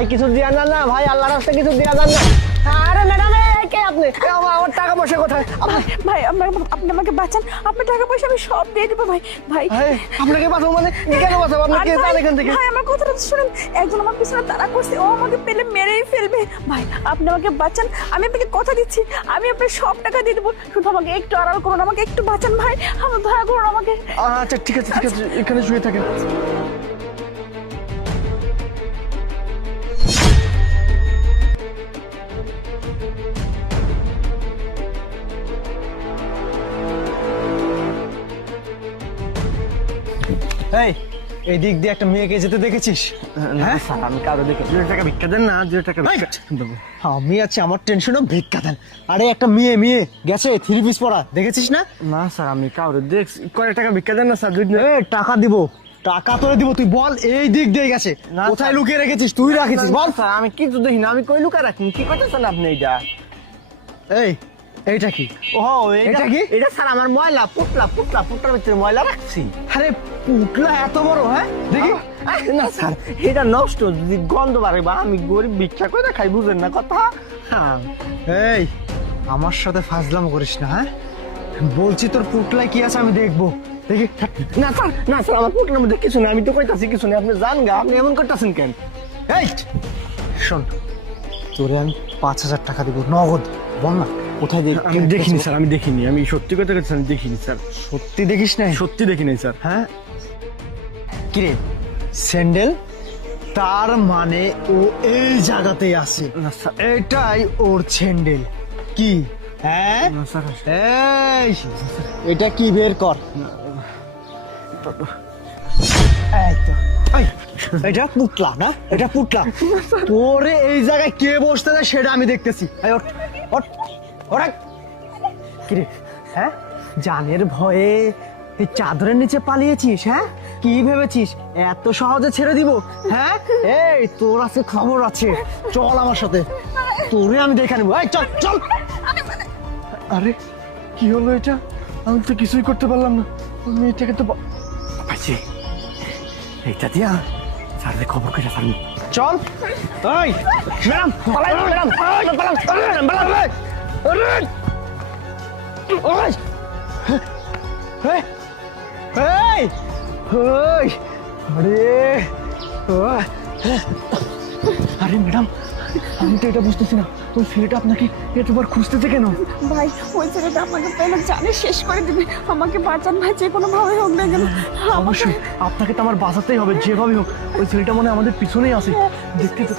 ভাই কিছু দিয়া যান না ভাই, আল্লাহর রাস্তায় কিছু দিয়া যান না। আরে ম্যাডাম কে আপনি? আমার টাকা পয়সা কোথায়? ভাই আপনি আমাকে বাঁচান, আপনার টাকা পয়সা আমি সব দিয়ে দেবো ভাই। ভাই আপনাকে বাঁচাবো মানে কেন বাঁচাবো? আপনি কে যান এখান থেকে? ভাই আমার কথাটা তো শুনেন, একজন আমার পিছনে তাড়া করছে, ও আমাকে পেলে মেরেই ফেলবে। ভাই আপনি আমাকে বাঁচান, আমি আপনাকে কথা দিচ্ছি আমি আপনার সব টাকা দিয়ে দেবো, শুধু আমাকে একটু আড়াল করুন, আমাকে একটু বাঁচান ভাই, আমার দয়া করুন আমাকে। আচ্ছা ঠিক আছে ঠিক আছে, এখানে শুয়ে থাকেন। এই দিক দিয়ে একটা মেয়েকে যেতে দেখেছিস? হ্যাঁ স্যার, আমি কারো দেখে 2 টাকা ভিক্ষা দেন না, 2 টাকা ভিক্ষা দেবো। আমি আছি, আমার টেনশনও ভিক্ষা দেন। আরে একটা মেয়ে গেছে 3 পিস পরা, দেখেছিস না? না স্যার, আমি কারো দেখছি। কয় টাকা ভিক্ষা দেন না স্যার? টাকা দিব, টাকা তোরে দিব। তুই বল, এই দিক দিয়ে গেছে, কোথায় লুকিয়ে রেখেছিস? তুই রাখিস বল। স্যার আমি কিছু দেখি না, আমি কই লুকিয়ে রাখি? কি করতেছেন আপনি? এইটা কি? ও এটা কি? এটা স্যার আমার ময়লা, পুটলার ভিতরে ময়লা রাখছি। আরে পুটলা এত বড়? হ্যাঁ দেখি। না স্যার, এটা নষ্ট, যদি গন্ধ বাড়ে বা আমি গরিব ভিক্ষা করে খাই, বুঝেন না কথা? এই আমার সাথে ফাজলাম করিস না। হ্যাঁ বলছি, তোর পুটলায় কি আছে আমি দেখবো। দেখি। না স্যার আমার পুটলার মধ্যে কিছু নেই, আমি তো কইতাছি কিছু নেই। আপনি জান গা, আপনি এমন করতেছেন কেন? এই শোন, তোরে আমি 5,000 টাকা দিব নগদ, বল না কোথায়? আমি দেখিনি স্যার, আমি দেখিনি, আমি সত্যি কথা বলছি, আমি দেখিনি স্যার। সত্যি দেখিস নাই? সত্যি দেখি নাই স্যার। হ্যাঁ কিরে স্যান্ডেল, তার মানে ও এই জায়গাতেই আছে। এটাই ওর স্যান্ডেল কি? হ্যাঁ এই এটা কি বের কর। এই তো এটা পুটলা না, এটা পুটলা। তোরে এই জায়গায় কে বসতে দেয় সেটা আমি দেখতেছি। কিরে হ্যাঁ, জানের ভয়ে এই চাদরের নিচে পালিয়েছিস? হ্যাঁ কি ভেবেছিস এত সহজে ছেড়ে দিব? হ্যাঁ এই তোর আছে খবর আছে, চল আমার সাথে, তোরে আমি দেখে নেবো। এই চল চল। আরে কি হলো এটা? আমি তো কিছুই করতে পারলাম না। মেয়েটাকে তো পাইছি, এইটা দিয়া স্যারের খবর করে ফেলবো। চল। এই ম্যাডাম পালাই, ম্যাডাম পালাই। আরে ম্যাডাম, আমি তো এটা বুঝতেছি না, ওই ছেলেটা আপনাকে এতবার খুঁজতেছে কেন? ভাই ওই ছেলেটা আপনাকে পেলে জানে শেষ করে দিবে, আমাকে বাঁচান ভাই, যে কোনো ভাবে হোক না কেন। অবশ্যই আপনাকে তো আমার বাঁচাতেই হবে, যেভাবে হোক। ওই ছেলেটা মনে হয় আমাদের পিছনেই আছে, দেখতে তো